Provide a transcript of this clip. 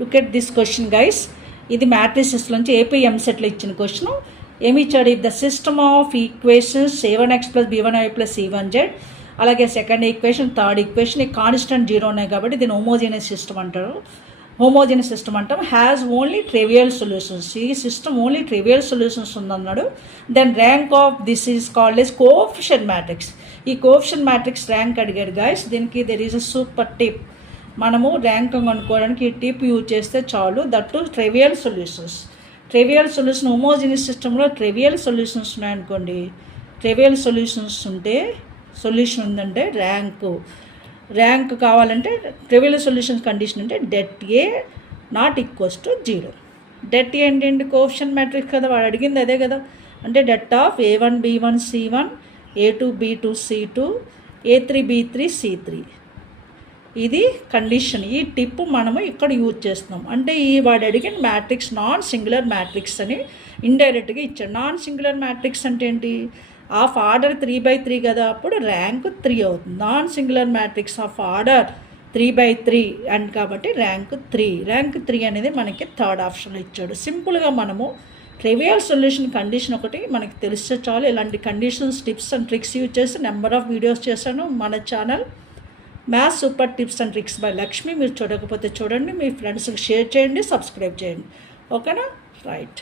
Look at this question guys. ఇది matrices నుంచి AP ఎంసెట్లో ఇచ్చిన క్వశ్చన్. ఏమి ఇచ్చాడు? If the system of equations a1x + b1y + c1z, అలాగే సెకండ్ ఈక్వేషన్, థర్డ్ ఈక్వేషన్, ఈ కాన్స్టెంట్ జీరో ఉన్నాయి కాబట్టి దీన్ని హోమోజీనియస్ సిస్టమ్ అంటారు. హోమోజీనియస్ సిస్టమ్ అంటాం. Has only trivial solutions. ఈ సిస్టమ్ ఓన్లీ ట్రివియల్ సొల్యూషన్స్ ఉందన్నాడు. Then rank of this is called as coefficient matrix. ఈ కోఎఫిషియంట్ మ్యాట్రిక్స్ ర్యాంక్ అడిగాడు గైస్. దీనికి there is a super tip. మనము ర్యాంక్ కనుక్కోవడానికి ఈ టిప్ యూజ్ చేస్తే చాలు. That trivial solutions. Trivial solution homogeneous సిస్టంలో ట్రివియల్ సొల్యూషన్స్ ఉన్నాయనుకోండి, ట్రివియల్ సొల్యూషన్స్ ఉంటే సొల్యూషన్ ఉందంటే ర్యాంక్ కావాలంటే ట్రివియల్ సొల్యూషన్ కండిషన్ అంటే det A ≠ 0. det A ఏంటంటే కోఎఫిషియంట్ మ్యాట్రిక్స్ కదా, వాడు అడిగింది అదే కదా. అంటే det of a1 b1 c1, a2 b2 c2, a3 b3 c3. ఇది కండిషన్. ఈ టిప్ మనము ఇక్కడ యూజ్ చేస్తున్నాం. అంటే ఈ వాడు అడిగిన మ్యాట్రిక్స్ నాన్ సింగులర్ మ్యాట్రిక్స్ అని ఇండైరెక్ట్గా ఇచ్చాడు. నాన్ సింగులర్ మ్యాట్రిక్స్ అంటే ఏంటి? ఆఫ్ ఆర్డర్ 3/3 కదా, అప్పుడు ర్యాంక్ 3 అవుతుంది. Non singular matrix of order 3/3 and కాబట్టి ర్యాంక్ 3. ర్యాంక్ 3 అనేది మనకి థర్డ్ ఆప్షన్ ఇచ్చాడు. సింపుల్గా మనము ట్రివియల్ సొల్యూషన్ కండిషన్ ఒకటి మనకి తెలిస్తే చాలు. ఇలాంటి conditions, tips and tricks use చేసి నెంబర్ ఆఫ్ వీడియోస్ చేశాను మన channel maths super tips and tricks by Lakshmi. మీరు చూడకపోతే చూడండి, మీ ఫ్రెండ్స్కి షేర్ చేయండి, సబ్స్క్రైబ్ చేయండి. ఓకేనా? రైట్.